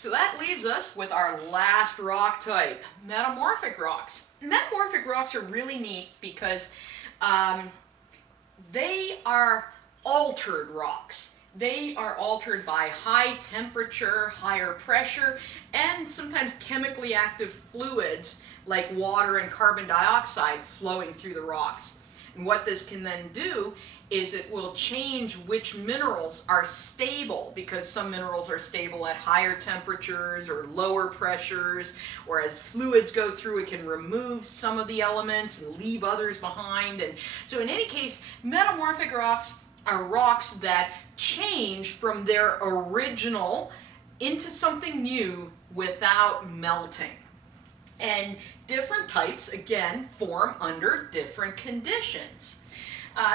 So that leaves us with our last rock type, metamorphic rocks. Metamorphic rocks are really neat because they are altered rocks. They are altered by high temperature, higher pressure, and sometimes chemically active fluids like water and carbon dioxide flowing through the rocks. And what this can then do is it will change which minerals are stable, because some minerals are stable at higher temperatures or lower pressures, or as fluids go through it can remove some of the elements and leave others behind. And so in any case, metamorphic rocks are rocks that change from their original into something new without melting. And different types, again, form under different conditions.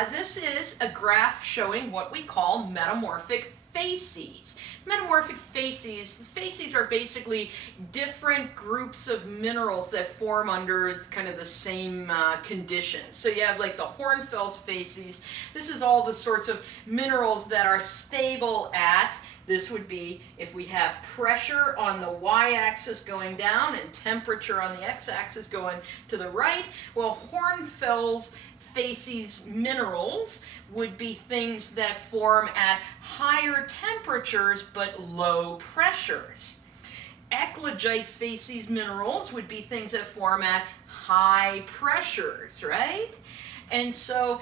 This is a graph showing what we call metamorphic facies. Metamorphic facies, the facies are basically different groups of minerals that form under kind of the same conditions. So you have like the Hornfels facies. This is all the sorts of minerals that are stable at, this would be if we have pressure on the y-axis going down and temperature on the x-axis going to the right. Well, Hornfels facies minerals would be things that form at higher temperatures but low pressures. Eclogite facies minerals would be things that form at high pressures, right? And so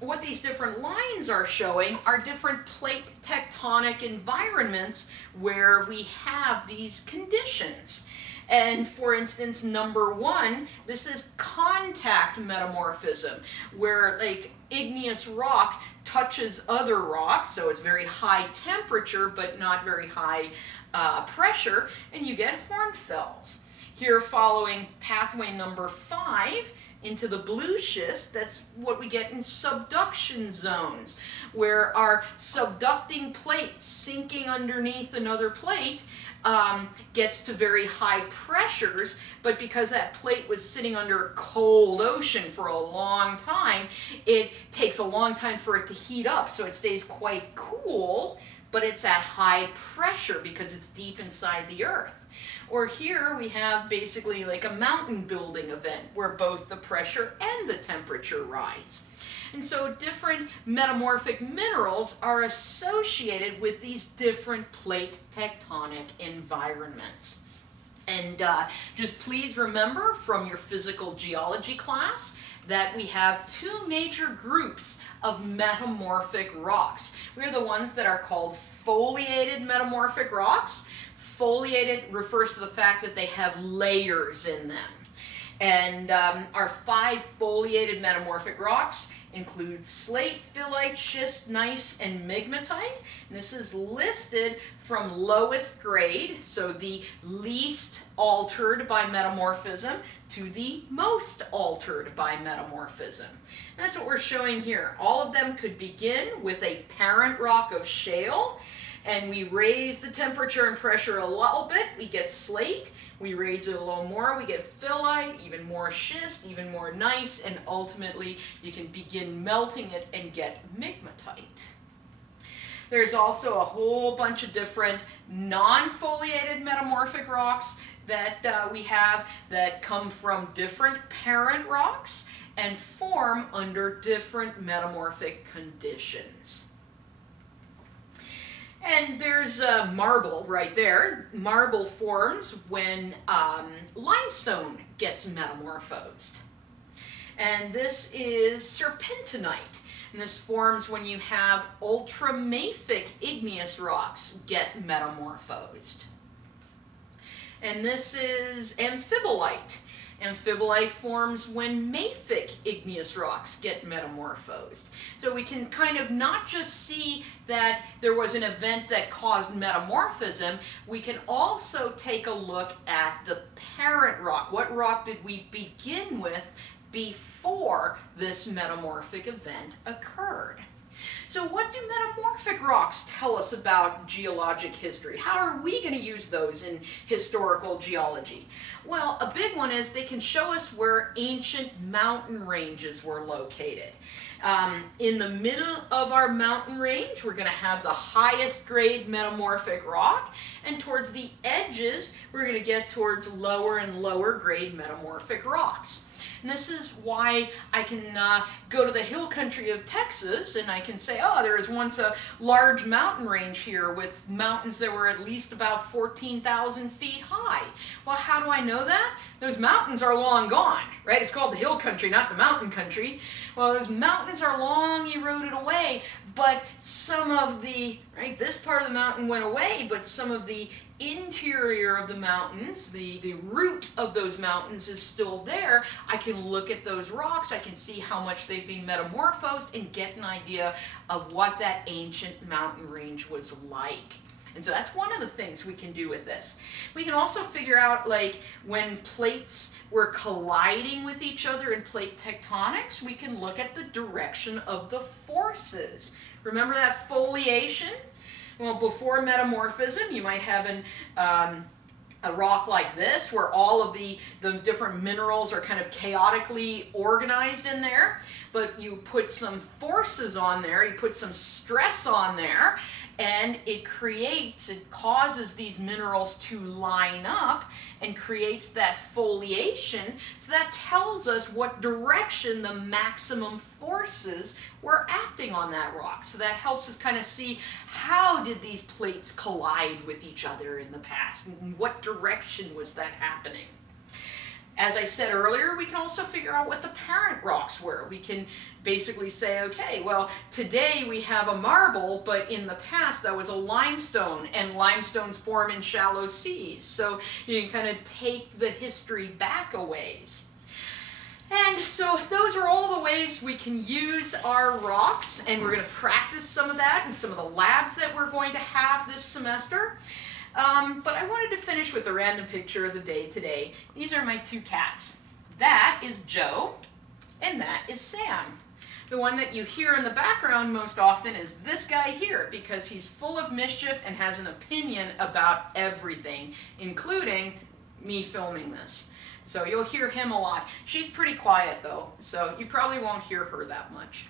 what these different lines are showing are different plate tectonic environments where we have these conditions. And for instance, number one, this is contact metamorphism, where like igneous rock touches other rocks, so it's very high temperature but not very high pressure, and you get hornfels. Here following pathway number 5, into the blue schist, that's what we get in subduction zones, where our subducting plate sinking underneath another plate gets to very high pressures, but because that plate was sitting under a cold ocean for a long time, it takes a long time for it to heat up, so it stays quite cool, but it's at high pressure because it's deep inside the earth. Or here we have basically like a mountain building event where both the pressure and the temperature rise. And so different metamorphic minerals are associated with these different plate tectonic environments. And just please remember from your physical geology class that we have 2 major groups of metamorphic rocks. We're the ones that are called foliated metamorphic rocks. Foliated refers to the fact that they have layers in them. And our 5 foliated metamorphic rocks include slate, phyllite, schist, gneiss, and migmatite. And this is listed from lowest grade, so the least altered by metamorphism, to the most altered by metamorphism. And that's what we're showing here. All of them could begin with a parent rock of shale, and we raise the temperature and pressure a little bit, we get slate. We raise it a little more, we get phyllite, even more schist, even more gneiss, and ultimately you can begin melting it and get migmatite. There's also a whole bunch of different non-foliated metamorphic rocks that we have that come from different parent rocks and form under different metamorphic conditions. And there's marble right there. Marble forms when limestone gets metamorphosed. And this is serpentinite. And this forms when you have ultramafic igneous rocks get metamorphosed. And this is amphibolite. Amphibolite forms when mafic igneous rocks get metamorphosed. So we can kind of not just see that there was an event that caused metamorphism, we can also take a look at the parent rock. What rock did we begin with before this metamorphic event occurred? So what do metamorphic rocks tell us about geologic history? How are we going to use those in historical geology? Well, a big one is they can show us where ancient mountain ranges were located. In the middle of our mountain range, we're going to have the highest grade metamorphic rock, and towards the edges, we're going to get towards lower and lower grade metamorphic rocks. And this is why I can go to the hill country of Texas and I can say, oh, there was once a large mountain range here with mountains that were at least about 14,000 feet high. Well, how do I know that? Those mountains are long gone, right? It's called the hill country, not the mountain country. Well, those mountains are long eroded away, but some of the, right, this part of the mountain went away, but some of the interior of the mountains, the root of those mountains is still there. I can look at those rocks, I can see how much they've been metamorphosed and get an idea of what that ancient mountain range was like. And so that's one of the things we can do with this. We can also figure out, like, when plates were colliding with each other in plate tectonics, we can look at the direction of the forces. Remember that foliation? Well, before metamorphism, you might have a rock like this, where all of the different minerals are kind of chaotically organized in there, but you put some forces on there, you put some stress on there, and it causes these minerals to line up and creates that foliation. So that tells us what direction the maximum forces were acting on that rock. So that helps us kind of see, how did these plates collide with each other in the past, and what direction was that happening? As I said earlier, we can also figure out what the parent rocks were. We can basically say, okay, well, today we have a marble, but in the past that was a limestone, and limestones form in shallow seas. So you can kind of take the history back a ways. And so those are all the ways we can use our rocks, and we're going to practice some of that in some of the labs that we're going to have this semester. But I wanted to finish with the random picture of the day today. These are my two cats. That is Joe, and that is Sam. The one that you hear in the background most often is this guy here, because he's full of mischief and has an opinion about everything, including me filming this. So you'll hear him a lot. She's pretty quiet though, so you probably won't hear her that much.